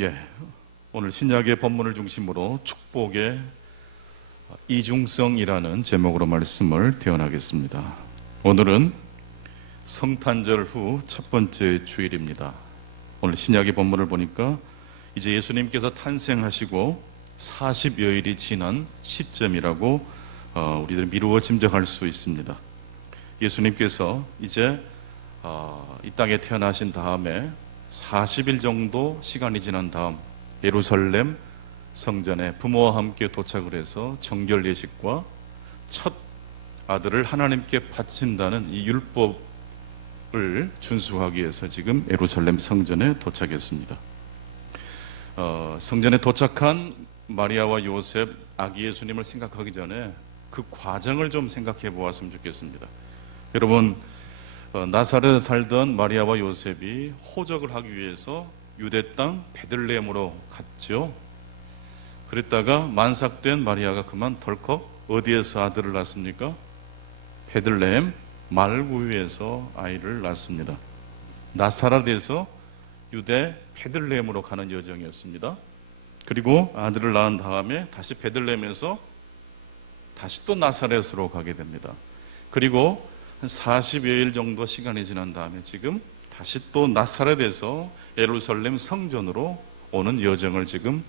예, 오늘 신약의 본문을 중심으로 축복의 이중성이라는 제목으로 말씀을 대언하겠습니다. 오늘은 성탄절 후 첫 번째 주일입니다. 오늘 신약의 본문을 보니까 이제 예수님께서 탄생하시고 40여일이 지난 시점이라고 우리들 미루어 짐작할 수 있습니다. 예수님께서 이제 이 땅에 태어나신 다음에 40일 정도 시간이 지난 다음 예루살렘 성전에 부모와 함께 도착을 해서 정결 예식과 첫 아들을 하나님께 바친다는 이 율법을 준수하기 위해서 지금 예루살렘 성전에 도착했습니다. 성전에 도착한 마리아와 요셉, 아기 예수님을 생각하기 전에 그 과정을 좀 생각해 보았으면 좋겠습니다. 여러분, 나사렛에 살던 마리아와 요셉이 호적을 하기 위해서 유대 땅 베들레헴으로 갔죠. 그랬다가 만삭된 마리아가 그만 덜컥 어디에서 아들을 낳습니까? 베들레헴 말구유에서 아이를 낳습니다. 나사렛에서 유대 베들레헴으로 가는 여정이었습니다. 그리고 아들을 낳은 다음에 다시 베들레헴에서 다시 또 나사렛으로 가게 됩니다. 그리고 한 40여일 정도 시간이 지난 다음에 지금 다시 또 나사렛에서 예루살렘 성전으로 오는 여정을 지금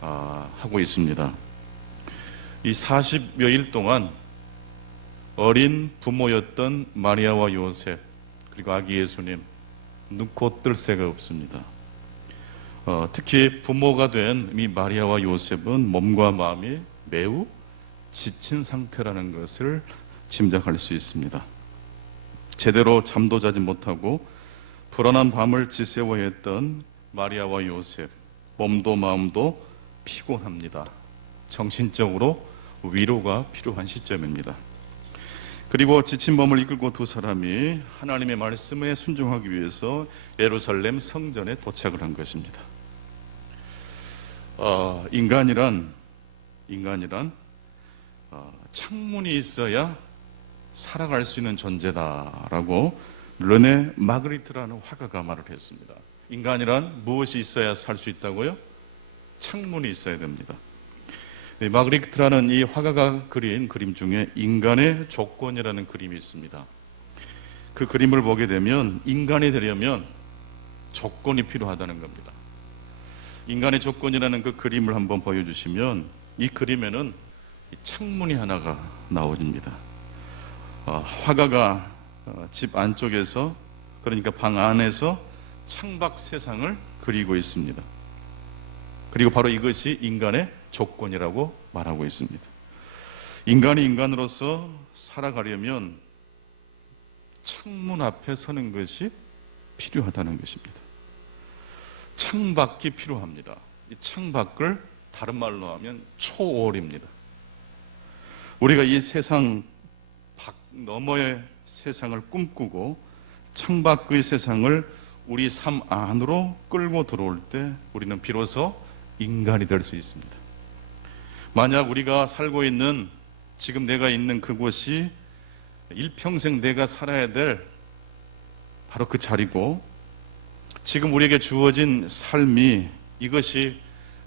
하고 있습니다. 이 40여일 동안 어린 부모였던 마리아와 요셉 그리고 아기 예수님 눈코 뜰 새가 없습니다. 특히 부모가 된 이 마리아와 요셉은 몸과 마음이 매우 지친 상태라는 것을 짐작할 수 있습니다. 제대로 잠도 자지 못하고 불안한 밤을 지새워야 했던 마리아와 요셉, 몸도 마음도 피곤합니다. 정신적으로 위로가 필요한 시점입니다. 그리고 지친 몸을 이끌고 두 사람이 하나님의 말씀에 순종하기 위해서 예루살렘 성전에 도착을 한 것입니다. 인간이란 창문이 있어야 살아갈 수 있는 존재다라고 르네 마그리트라는 화가가 말을 했습니다. 인간이란 무엇이 있어야 살 수 있다고요? 창문이 있어야 됩니다. 마그리트라는 이 화가가 그린 그림 중에 인간의 조건이라는 그림이 있습니다. 그 그림을 보게 되면 인간이 되려면 조건이 필요하다는 겁니다. 인간의 조건이라는 그 그림을 한번 보여주시면 이 그림에는 창문이 하나가 나옵니다. 화가가 집 안쪽에서, 그러니까 방 안에서 창밖 세상을 그리고 있습니다. 그리고 바로 이것이 인간의 조건이라고 말하고 있습니다. 인간이 인간으로서 살아가려면 창문 앞에 서는 것이 필요하다는 것입니다. 창밖이 필요합니다. 이 창밖을 다른 말로 하면 초월입니다. 우리가 이 세상 밖 너머의 세상을 꿈꾸고 창밖의 세상을 우리 삶 안으로 끌고 들어올 때 우리는 비로소 인간이 될 수 있습니다. 만약 우리가 살고 있는 지금 내가 있는 그곳이 일평생 내가 살아야 될 바로 그 자리고 지금 우리에게 주어진 삶이 이것이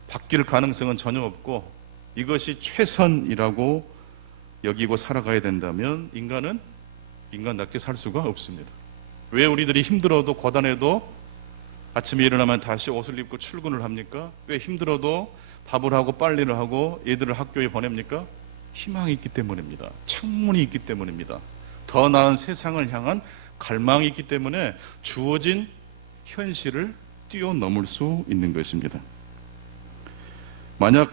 바뀔 가능성은 전혀 없고 이것이 최선이라고 여기고 살아가야 된다면 인간은 인간답게 살 수가 없습니다. 왜 우리들이 힘들어도 고단해도 아침에 일어나면 다시 옷을 입고 출근을 합니까? 왜 힘들어도 밥을 하고 빨래를 하고 애들을 학교에 보냅니까? 희망이 있기 때문입니다. 창문이 있기 때문입니다. 더 나은 세상을 향한 갈망이 있기 때문에 주어진 현실을 뛰어넘을 수 있는 것입니다. 만약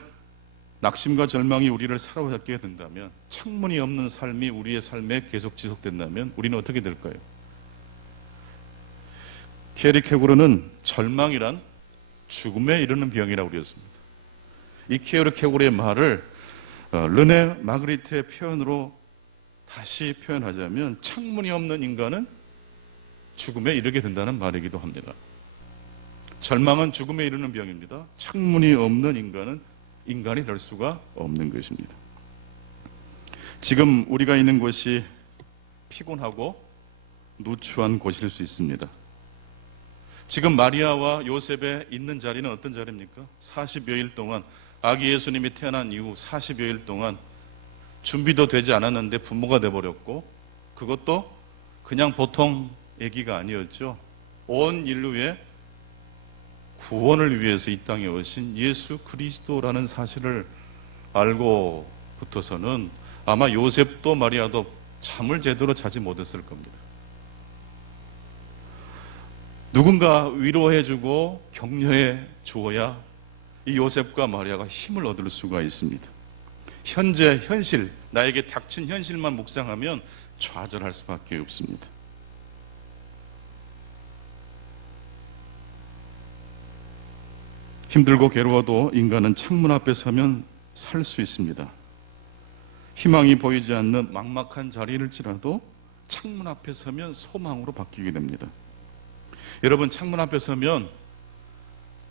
낙심과 절망이 우리를 사로잡게 된다면, 창문이 없는 삶이 우리의 삶에 계속 지속된다면 우리는 어떻게 될까요? 케리 케고르는 절망이란 죽음에 이르는 병이라고 그랬습니다. 이 케리 케고르의 말을 르네 마그리트의 표현으로 다시 표현하자면 창문이 없는 인간은 죽음에 이르게 된다는 말이기도 합니다. 절망은 죽음에 이르는 병입니다. 창문이 없는 인간은 인간이 될 수가 없는 것입니다. 지금 우리가 있는 곳이 피곤하고 누추한 곳일 수 있습니다. 지금 마리아와 요셉의 있는 자리는 어떤 자리입니까? 40여일 동안, 아기 예수님이 태어난 이후 40여일 동안 준비도 되지 않았는데 부모가 돼버렸고, 그것도 그냥 보통 아기가 아니었죠. 온 인류의 구원을 위해서 이 땅에 오신 예수 그리스도라는 사실을 알고부터서는 아마 요셉도 마리아도 잠을 제대로 자지 못했을 겁니다. 누군가 위로해주고 격려해 주어야 이 요셉과 마리아가 힘을 얻을 수가 있습니다. 현재 현실, 나에게 닥친 현실만 묵상하면 좌절할 수밖에 없습니다. 힘들고 괴로워도 인간은 창문 앞에 서면 살 수 있습니다. 희망이 보이지 않는 막막한 자리일지라도 창문 앞에 서면 소망으로 바뀌게 됩니다. 여러분, 창문 앞에 서면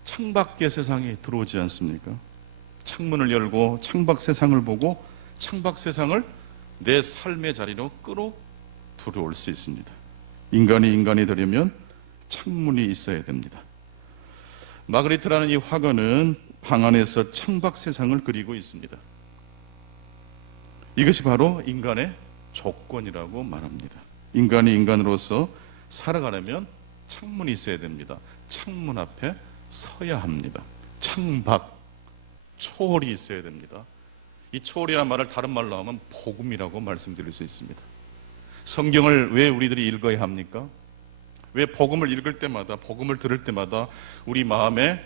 창밖의 세상이 들어오지 않습니까? 창문을 열고 창밖 세상을 보고 창밖 세상을 내 삶의 자리로 끌어 들어올 수 있습니다. 인간이 되려면 창문이 있어야 됩니다. 마그리트라는 이 화가는 방 안에서 창밖 세상을 그리고 있습니다. 이것이 바로 인간의 조건이라고 말합니다. 인간이 인간으로서 살아가려면 창문이 있어야 됩니다. 창문 앞에 서야 합니다. 창밖, 초월이 있어야 됩니다. 이 초월이라는 말을 다른 말로 하면 복음이라고 말씀드릴 수 있습니다. 성경을 왜 우리들이 읽어야 합니까? 왜 복음을 읽을 때마다, 복음을 들을 때마다 우리 마음에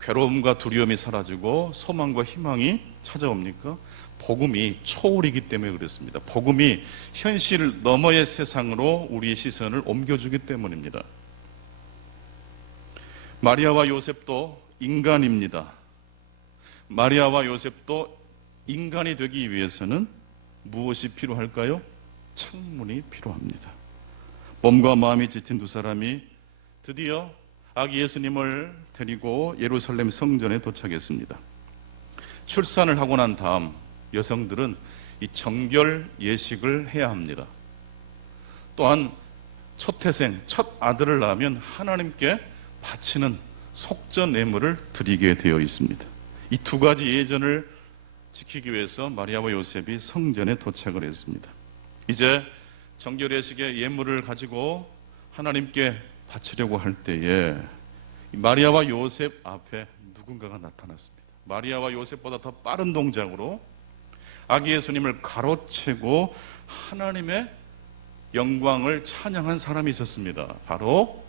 괴로움과 두려움이 사라지고 소망과 희망이 찾아옵니까? 복음이 초월이기 때문에 그렇습니다. 복음이 현실 너머의 세상으로 우리의 시선을 옮겨주기 때문입니다. 마리아와 요셉도 인간입니다. 마리아와 요셉도 인간이 되기 위해서는 무엇이 필요할까요? 창문이 필요합니다. 몸과 마음이 지친 두 사람이 드디어 아기 예수님을 데리고 예루살렘 성전에 도착했습니다. 출산을 하고 난 다음 여성들은 이 정결 예식을 해야 합니다. 또한 첫 태생, 첫 아들을 낳으면 하나님께 바치는 속전 예물을 드리게 되어 있습니다. 이 두 가지 예전을 지키기 위해서 마리아와 요셉이 성전에 도착을 했습니다. 이제 정결 예식의 예물을 가지고 하나님께 바치려고 할 때에 마리아와 요셉 앞에 누군가가 나타났습니다. 마리아와 요셉보다 더 빠른 동작으로 아기 예수님을 가로채고 하나님의 영광을 찬양한 사람이 있었습니다. 바로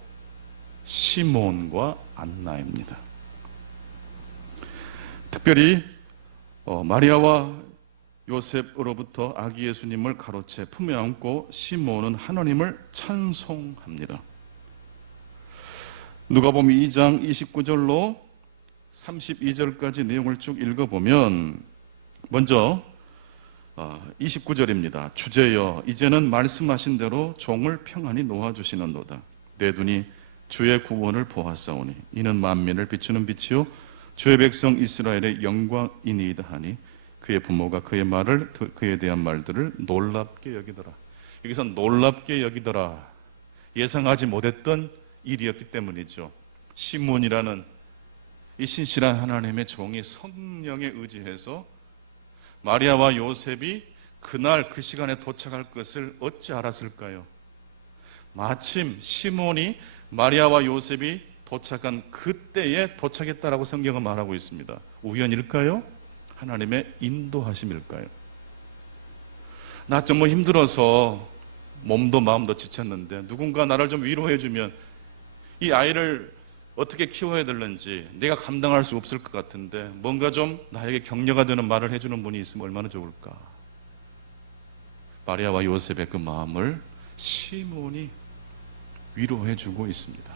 시몬과 안나입니다. 특별히 마리아와 요셉으로부터 아기 예수님을 가로채 품에 안고 시몬은 하나님을 찬송합니다. 누가복음 2장 29절로 32절까지 내용을 쭉 읽어보면 먼저 29절입니다. 주제여 이제는 말씀하신 대로 종을 평안히 놓아주시는도다. 내 눈이 주의 구원을 보았사오니 이는 만민을 비추는 빛이요 주의 백성 이스라엘의 영광이니이다 하니 그의 부모가 그에 대한 말들을 놀랍게 여기더라. 여기서 놀랍게 여기더라, 예상하지 못했던 일이었기 때문이죠. 시몬이라는 이 신실한 하나님의 종이 성령에 의지해서 마리아와 요셉이 그날 그 시간에 도착할 것을 어찌 알았을까요? 마침 시몬이 마리아와 요셉이 도착한 그때에 도착했다라고 성경은 말하고 있습니다. 우연일까요? 하나님의 인도하심일까요? 나 좀 힘들어서 몸도 마음도 지쳤는데 누군가 나를 좀 위로해주면 이 아이를 어떻게 키워야 되는지 내가 감당할 수 없을 것 같은데 뭔가 좀 나에게 격려가 되는 말을 해주는 분이 있으면 얼마나 좋을까. 마리아와 요셉의 그 마음을 시몬이 위로해주고 있습니다.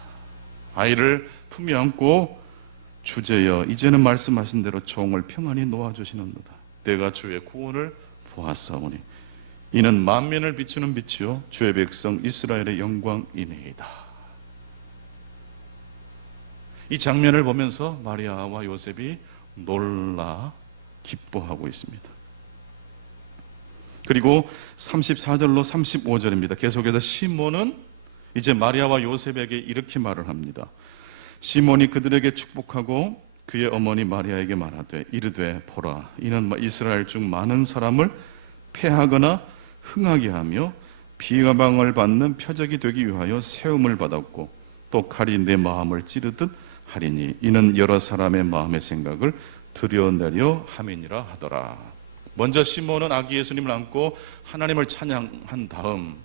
아이를 품에 안고 주제여 이제는 말씀하신 대로 종을 평안히 놓아주시는도다. 내가 주의 구원을 보았사오니 이는 만민을 비추는 빛이요 주의 백성 이스라엘의 영광이니이다. 이 장면을 보면서 마리아와 요셉이 놀라 기뻐하고 있습니다. 그리고 34절로 35절입니다. 계속해서 시몬은 이제 마리아와 요셉에게 이렇게 말을 합니다. 시몬이 그들에게 축복하고 그의 어머니 마리아에게 말하되 이르되 보라, 이는 이스라엘 중 많은 사람을 패하거나 흥하게 하며 비가방을 받는 표적이 되기 위하여 세움을 받았고 또 칼이 내 마음을 찌르듯 하리니 이는 여러 사람의 마음의 생각을 들여내려 함이니라 하더라. 먼저 시몬은 아기 예수님을 안고 하나님을 찬양한 다음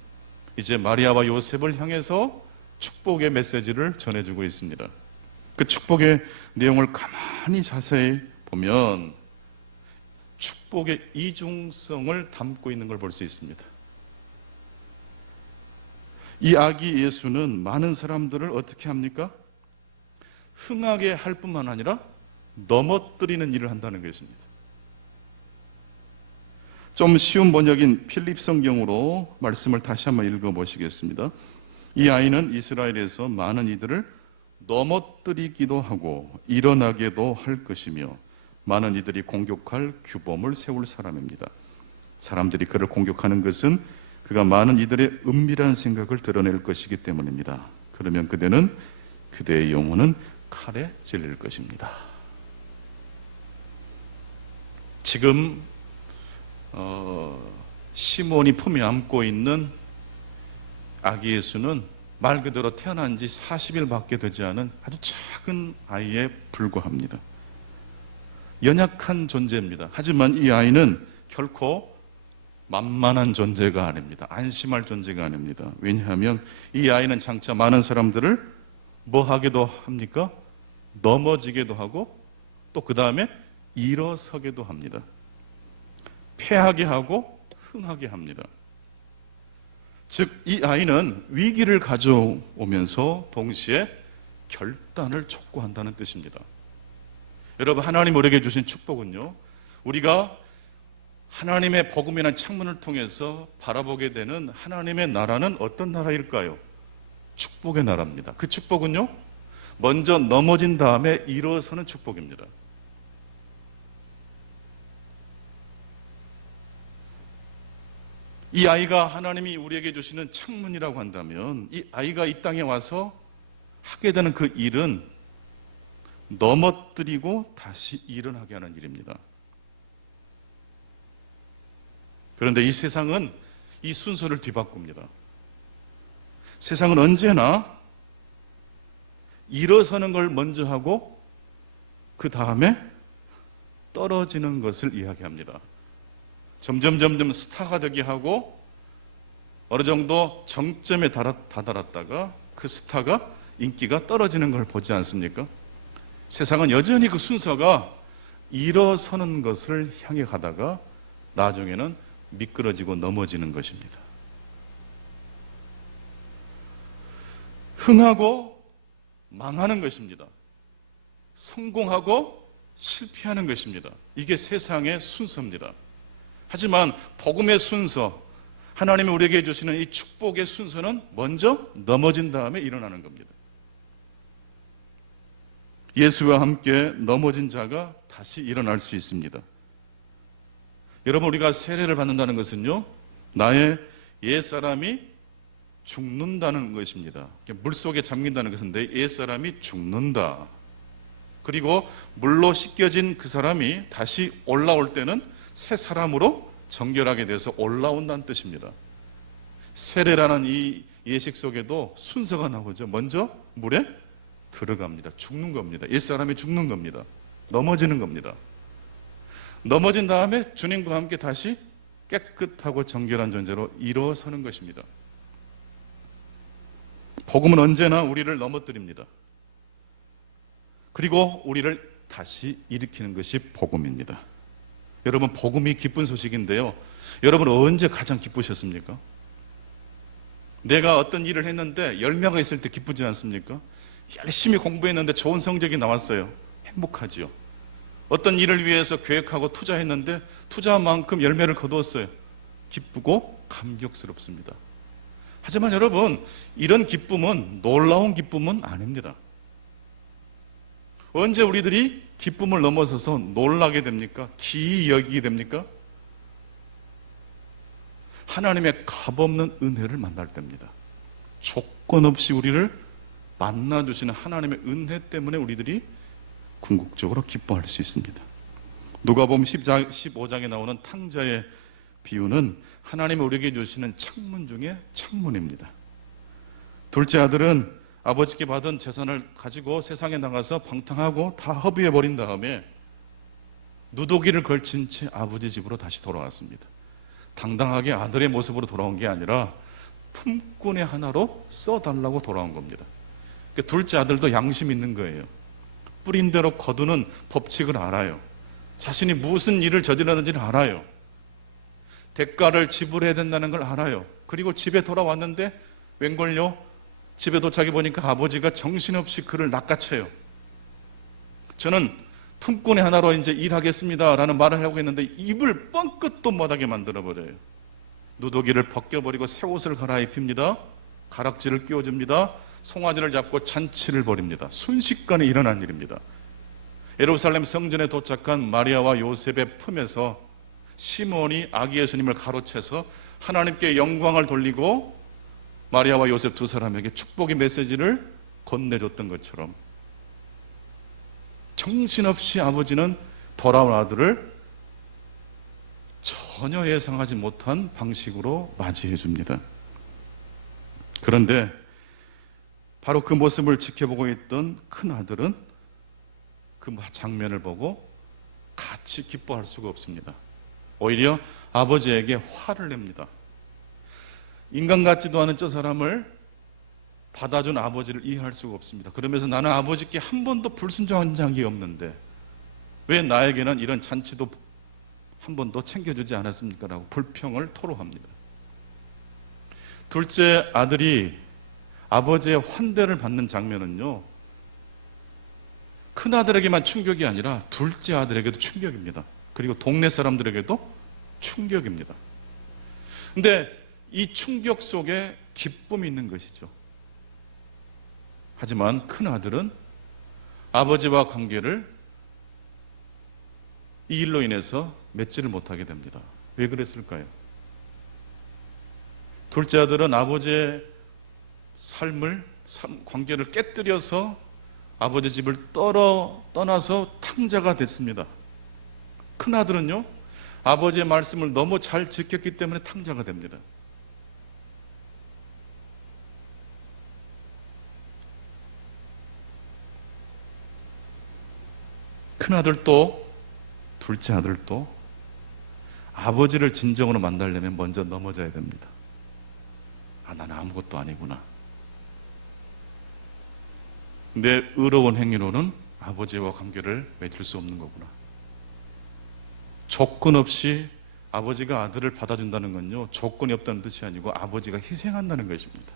이제 마리아와 요셉을 향해서 축복의 메시지를 전해주고 있습니다. 그 축복의 내용을 가만히 자세히 보면 축복의 이중성을 담고 있는 걸 볼 수 있습니다. 이 아기 예수는 많은 사람들을 어떻게 합니까? 흥하게 할 뿐만 아니라 넘어뜨리는 일을 한다는 것입니다. 좀 쉬운 번역인 필립 성경으로 말씀을 다시 한번 읽어보시겠습니다. 이 아이는 이스라엘에서 많은 이들을 넘어뜨리기도 하고 일어나게도 할 것이며 많은 이들이 공격할 규범을 세울 사람입니다. 사람들이 그를 공격하는 것은 그가 많은 이들의 은밀한 생각을 드러낼 것이기 때문입니다. 그러면 그대의 영혼은 칼에 찔릴 것입니다. 지금 시몬이 품에 안고 있는 아기 예수는 말 그대로 태어난 지 40일밖에 되지 않은 아주 작은 아이에 불과합니다. 연약한 존재입니다. 하지만 이 아이는 결코 만만한 존재가 아닙니다. 안심할 존재가 아닙니다. 왜냐하면 이 아이는 장차 많은 사람들을 뭐 하기도 합니까? 넘어지게도 하고 또 그 다음에 일어서게도 합니다. 패하게 하고 흥하게 합니다. 즉, 이 아이는 위기를 가져오면서 동시에 결단을 촉구한다는 뜻입니다. 여러분, 하나님 우리에게 주신 축복은요, 우리가 하나님의 복음이라는 창문을 통해서 바라보게 되는 하나님의 나라는 어떤 나라일까요? 축복의 나라입니다. 그 축복은요, 먼저 넘어진 다음에 일어서는 축복입니다. 이 아이가 하나님이 우리에게 주시는 창문이라고 한다면 이 아이가 이 땅에 와서 하게 되는 그 일은 넘어뜨리고 다시 일어나게 하는 일입니다. 그런데 이 세상은 이 순서를 뒤바꿉니다. 세상은 언제나 일어서는 걸 먼저 하고 그 다음에 떨어지는 것을 이야기합니다. 점점 스타가 되게 하고 어느 정도 정점에 다다랐다가 그 스타가 인기가 떨어지는 걸 보지 않습니까? 세상은 여전히 그 순서가 일어서는 것을 향해 가다가 나중에는 미끄러지고 넘어지는 것입니다. 흥하고 망하는 것입니다. 성공하고 실패하는 것입니다. 이게 세상의 순서입니다. 하지만 복음의 순서, 하나님이 우리에게 주시는 이 축복의 순서는 먼저 넘어진 다음에 일어나는 겁니다. 예수와 함께 넘어진 자가 다시 일어날 수 있습니다. 여러분, 우리가 세례를 받는다는 것은요, 나의 옛사람이 죽는다는 것입니다. 물속에 잠긴다는 것인데 옛사람이 죽는다. 그리고 물로 씻겨진 그 사람이 다시 올라올 때는 새 사람으로 정결하게 돼서 올라온다는 뜻입니다. 세례라는 이 예식 속에도 순서가 나오죠. 먼저 물에 들어갑니다. 죽는 겁니다. 옛사람이 죽는 겁니다. 넘어지는 겁니다. 넘어진 다음에 주님과 함께 다시 깨끗하고 정결한 존재로 일어서는 것입니다. 복음은 언제나 우리를 넘어뜨립니다. 그리고 우리를 다시 일으키는 것이 복음입니다. 여러분, 복음이 기쁜 소식인데요, 여러분 언제 가장 기쁘셨습니까? 내가 어떤 일을 했는데 열매가 있을 때 기쁘지 않습니까? 열심히 공부했는데 좋은 성적이 나왔어요. 행복하지요. 어떤 일을 위해서 계획하고 투자했는데 투자한 만큼 열매를 거두었어요. 기쁘고 감격스럽습니다. 하지만 여러분, 이런 기쁨은 놀라운 기쁨은 아닙니다. 언제 우리들이 기쁨을 넘어서서 놀라게 됩니까? 기이 여기게 됩니까? 하나님의 값없는 은혜를 만날 때입니다. 조건 없이 우리를 만나주시는 하나님의 은혜 때문에 우리들이 궁극적으로 기뻐할 수 있습니다. 누가복음 15장에 나오는 탕자의 비유는 하나님이 우리에게 주시는 창문 중에 창문입니다. 둘째 아들은 아버지께 받은 재산을 가지고 세상에 나가서 방탕하고 다 허비해버린 다음에 누더기를 걸친 채 아버지 집으로 다시 돌아왔습니다. 당당하게 아들의 모습으로 돌아온 게 아니라 품꾼의 하나로 써달라고 돌아온 겁니다. 그러니까 둘째 아들도 양심 있는 거예요. 뿌린 대로 거두는 법칙을 알아요. 자신이 무슨 일을 저질렀는지를 알아요. 대가를 지불해야 된다는 걸 알아요. 그리고 집에 돌아왔는데 웬걸요? 집에 도착해 보니까 아버지가 정신없이 그를 낚아채요. 저는 품꾼의 하나로 이제 일하겠습니다 라는 말을 하고 있는데 입을 뻥끗도 못하게 만들어버려요. 누더기를 벗겨버리고 새 옷을 갈아입힙니다. 가락지를 끼워줍니다. 송아지를 잡고 잔치를 벌입니다. 순식간에 일어난 일입니다. 예루살렘 성전에 도착한 마리아와 요셉의 품에서 시몬이 아기 예수님을 가로채서 하나님께 영광을 돌리고 마리아와 요셉 두 사람에게 축복의 메시지를 건네줬던 것처럼 정신없이 아버지는 돌아온 아들을 전혀 예상하지 못한 방식으로 맞이해 줍니다. 그런데 바로 그 모습을 지켜보고 있던 큰 아들은 그 장면을 보고 같이 기뻐할 수가 없습니다. 오히려 아버지에게 화를 냅니다. 인간 같지도 않은 저 사람을 받아준 아버지를 이해할 수가 없습니다. 그러면서 나는 아버지께 한 번도 불순종한 적이 없는데 왜 나에게는 이런 잔치도 한 번도 챙겨주지 않았습니까? 라고 불평을 토로합니다. 둘째 아들이 아버지의 환대를 받는 장면은요, 큰 아들에게만 충격이 아니라 둘째 아들에게도 충격입니다. 그리고 동네 사람들에게도 충격입니다. 근데 이 충격 속에 기쁨이 있는 것이죠. 하지만 큰 아들은 아버지와 관계를 이 일로 인해서 맺지를 못하게 됩니다. 왜 그랬을까요? 둘째 아들은 아버지의 관계를 깨뜨려서 아버지 집을 떠나서 탕자가 됐습니다. 큰 아들은요, 아버지의 말씀을 너무 잘 지켰기 때문에 탕자가 됩니다. 큰 아들도 둘째 아들도 아버지를 진정으로 만나려면 먼저 넘어져야 됩니다. 아, 나는 아무것도 아니구나. 내 의로운 행위로는 아버지와 관계를 맺을 수 없는 거구나. 조건 없이 아버지가 아들을 받아준다는 건요, 조건이 없다는 뜻이 아니고 아버지가 희생한다는 것입니다.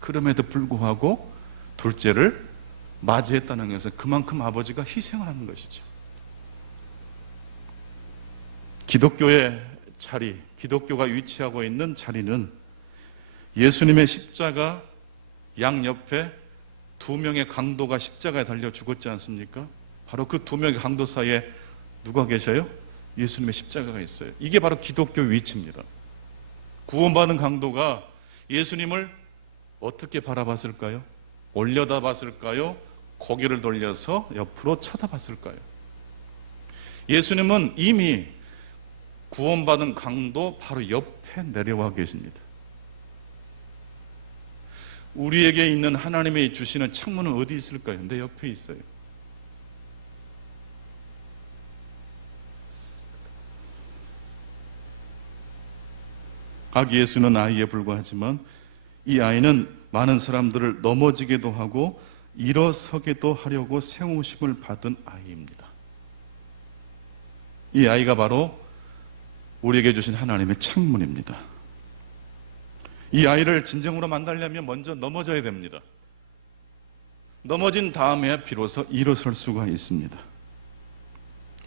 그럼에도 불구하고 둘째를 맞이했다는 것은 그만큼 아버지가 희생하는 것이죠. 기독교의 자리, 기독교가 위치하고 있는 자리는 예수님의 십자가 양옆에 두 명의 강도가 십자가에 달려 죽었지 않습니까? 바로 그 두 명의 강도 사이에 누가 계셔요? 예수님의 십자가가 있어요. 이게 바로 기독교 위치입니다. 구원받은 강도가 예수님을 어떻게 바라봤을까요? 올려다 봤을까요? 고개를 돌려서 옆으로 쳐다봤을까요? 예수님은 이미 구원받은 강도 바로 옆에 내려와 계십니다. 우리에게 있는 하나님이 주시는 창문은 어디 있을까요? 내 옆에 있어요. 아기 예수는 아이에 불과하지만 이 아이는 많은 사람들을 넘어지게도 하고 일어서게도 하려고 세우심을 받은 아이입니다. 이 아이가 바로 우리에게 주신 하나님의 창문입니다. 이 아이를 진정으로 만나려면 먼저 넘어져야 됩니다. 넘어진 다음에 비로소 일어설 수가 있습니다.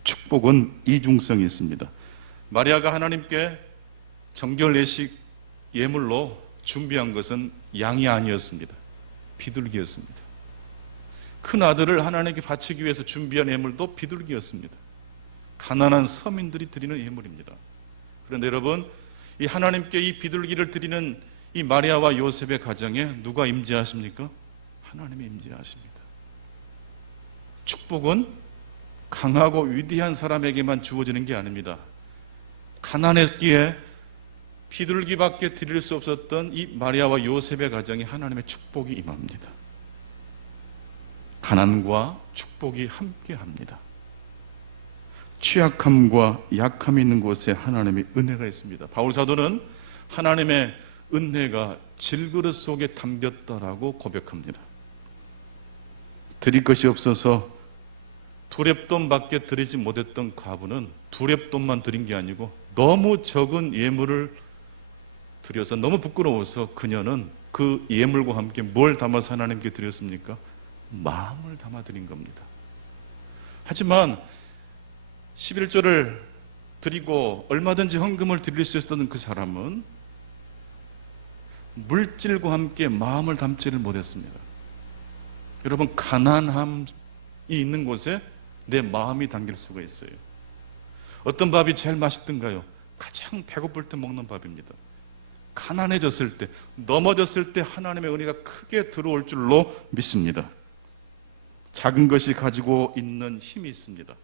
축복은 이중성이 있습니다. 마리아가 하나님께 정결 예식 예물로 준비한 것은 양이 아니었습니다. 비둘기였습니다. 큰 아들을 하나님께 바치기 위해서 준비한 예물도 비둘기였습니다. 가난한 서민들이 드리는 예물입니다. 그런데 여러분, 이 하나님께 이 비둘기를 드리는 이 마리아와 요셉의 가정에 누가 임재하십니까? 하나님이 임재하십니다. 축복은 강하고 위대한 사람에게만 주어지는 게 아닙니다. 가난했기에 비둘기밖에 드릴 수 없었던 이 마리아와 요셉의 가정에 하나님의 축복이 임합니다. 가난과 축복이 함께합니다. 취약함과 약함이 있는 곳에 하나님의 은혜가 있습니다. 바울 사도는 하나님의 은혜가 질그릇 속에 담겼다라고 고백합니다. 드릴 것이 없어서 두렙돈밖에 드리지 못했던 과부는 두렙돈만 드린 게 아니고 너무 적은 예물을 드려서 너무 부끄러워서 그녀는 그 예물과 함께 뭘 담아서 하나님께 드렸습니까? 마음을 담아 드린 겁니다. 하지만 11조를 드리고 얼마든지 헌금을 드릴 수 있었던 그 사람은 물질과 함께 마음을 담지를 못했습니다. 여러분, 가난함이 있는 곳에 내 마음이 담길 수가 있어요. 어떤 밥이 제일 맛있던가요? 가장 배고플 때 먹는 밥입니다. 가난해졌을 때, 넘어졌을 때 하나님의 은혜가 크게 들어올 줄로 믿습니다. 작은 것이 가지고 있는 힘이 있습니다.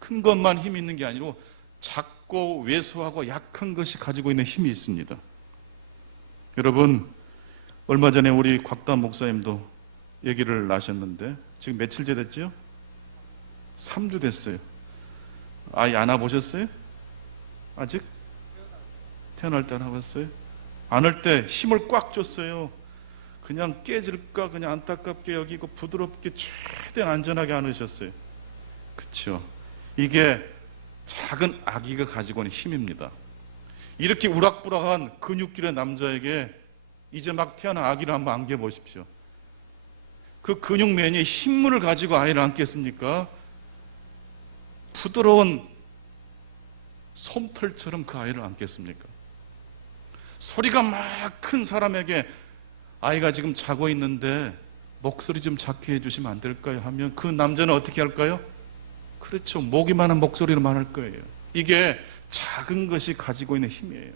큰 것만 힘이 있는 게 아니고 작고 왜소하고 약한 것이 가지고 있는 힘이 있습니다. 여러분, 얼마 전에 우리 곽단 목사님도 얘기를 하셨는데 지금 며칠째 됐죠? 3주 됐어요. 아이 안아보셨어요? 아직? 태어날 때 안아봤어요? 안을 때 힘을 꽉 줬어요. 그냥 깨질까 그냥 안타깝게 여기고 부드럽게 최대한 안전하게 안으셨어요. 그렇죠? 이게 작은 아기가 가지고 있는 힘입니다. 이렇게 우락부락한 근육질의 남자에게 이제 막 태어난 아기를 한번 안겨보십시오. 그 근육면이 힘물을 가지고 아이를 안겠습니까? 부드러운 솜털처럼 그 아이를 안겠습니까? 소리가 막 큰 사람에게 아이가 지금 자고 있는데 목소리 좀 작게 해주시면 안 될까요? 하면 그 남자는 어떻게 할까요? 그렇죠. 목이 많은 목소리로 말할 거예요. 이게 작은 것이 가지고 있는 힘이에요.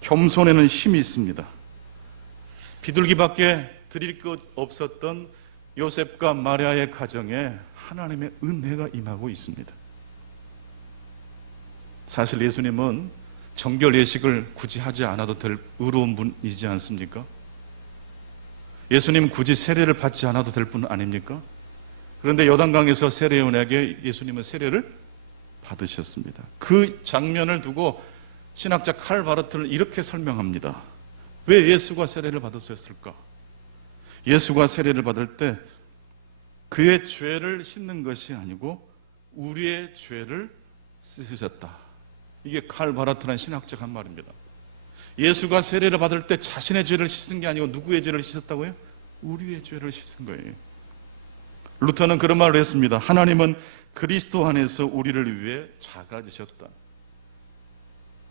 겸손에는 힘이 있습니다. 비둘기밖에 드릴 것 없었던 요셉과 마리아의 가정에 하나님의 은혜가 임하고 있습니다. 사실 예수님은 정결 예식을 굳이 하지 않아도 될 의로운 분이지 않습니까? 예수님 굳이 세례를 받지 않아도 될 분 아닙니까? 그런데 요단강에서 세례요한에게 예수님은 세례를 받으셨습니다. 그 장면을 두고 신학자 칼 바르트는 이렇게 설명합니다. 왜 예수가 세례를 받았을까? 예수가 세례를 받을 때 그의 죄를 씻는 것이 아니고 우리의 죄를 씻으셨다. 이게 칼 바르트라는 신학자가 한 말입니다. 예수가 세례를 받을 때 자신의 죄를 씻은 게 아니고 누구의 죄를 씻었다고요? 우리의 죄를 씻은 거예요. 루터는 그런 말을 했습니다. 하나님은 그리스도 안에서 우리를 위해 작아지셨다.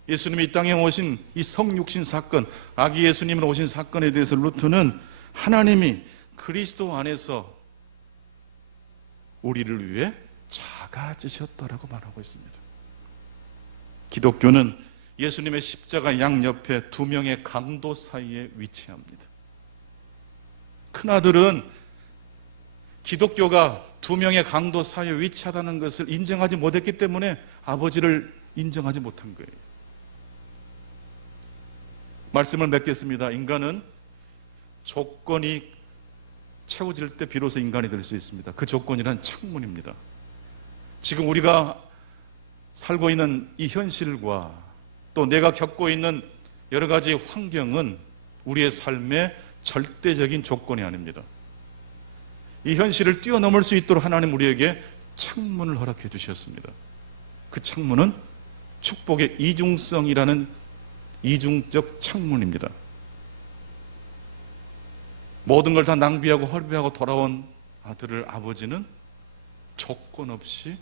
예수님이 이 땅에 오신 이 성육신 사건, 아기 예수님으로 오신 사건에 대해서 루터는 하나님이 그리스도 안에서 우리를 위해 작아지셨다라고 말하고 있습니다. 기독교는 예수님의 십자가 양옆에 두 명의 강도 사이에 위치합니다. 큰아들은 기독교가 두 명의 강도 사이에 위치하다는 것을 인정하지 못했기 때문에 아버지를 인정하지 못한 거예요. 말씀을 맺겠습니다. 인간은 조건이 채워질 때 비로소 인간이 될 수 있습니다. 그 조건이란 창문입니다. 지금 우리가 살고 있는 이 현실과 또 내가 겪고 있는 여러 가지 환경은 우리의 삶의 절대적인 조건이 아닙니다. 이 현실을 뛰어넘을 수 있도록 하나님 우리에게 창문을 허락해 주셨습니다. 그 창문은 축복의 이중성이라는 이중적 창문입니다. 모든 걸 다 낭비하고 허비하고 돌아온 아들을 아버지는 조건 없이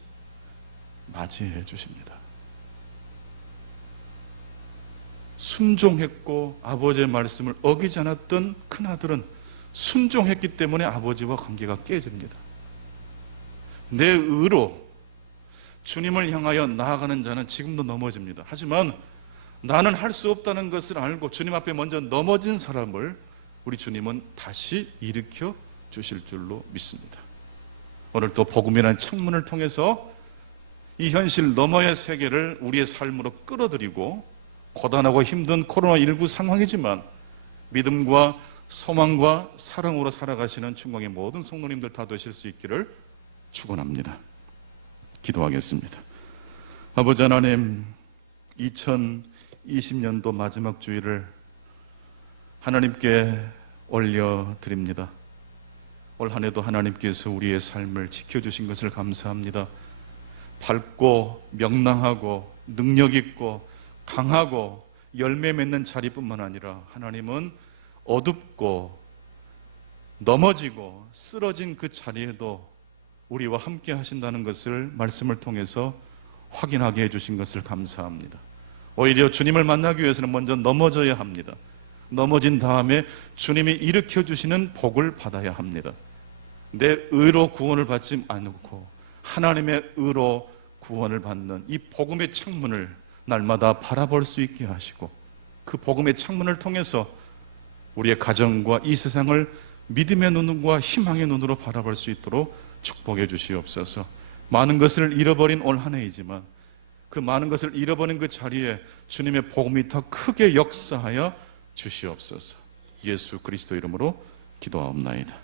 맞이해 주십니다. 순종했고 아버지의 말씀을 어기지 않았던 큰아들은 순종했기 때문에 아버지와 관계가 깨집니다. 내 의로 주님을 향하여 나아가는 자는 지금도 넘어집니다. 하지만 나는 할 수 없다는 것을 알고 주님 앞에 먼저 넘어진 사람을 우리 주님은 다시 일으켜 주실 줄로 믿습니다. 오늘 또 복음이라는 창문을 통해서 이 현실 너머의 세계를 우리의 삶으로 끌어들이고 고단하고 힘든 코로나19 상황이지만 믿음과 소망과 사랑으로 살아가시는 충광의 모든 성도님들 다 되실 수 있기를 축원합니다. 기도하겠습니다. 아버지 하나님, 2020년도 마지막 주일을 하나님께 올려드립니다. 올 한 해도 하나님께서 우리의 삶을 지켜주신 것을 감사합니다. 밝고 명랑하고 능력 있고 강하고 열매 맺는 자리뿐만 아니라 하나님은 어둡고 넘어지고 쓰러진 그 자리에도 우리와 함께 하신다는 것을 말씀을 통해서 확인하게 해주신 것을 감사합니다. 오히려 주님을 만나기 위해서는 먼저 넘어져야 합니다. 넘어진 다음에 주님이 일으켜 주시는 복을 받아야 합니다. 내 의로 구원을 받지 않고 하나님의 의로 구원을 받는 이 복음의 창문을 날마다 바라볼 수 있게 하시고 그 복음의 창문을 통해서 우리의 가정과 이 세상을 믿음의 눈과 희망의 눈으로 바라볼 수 있도록 축복해 주시옵소서. 많은 것을 잃어버린 올 한 해이지만 그 많은 것을 잃어버린 그 자리에 주님의 복음이 더 크게 역사하여 주시옵소서. 예수 그리스도 이름으로 기도하옵나이다.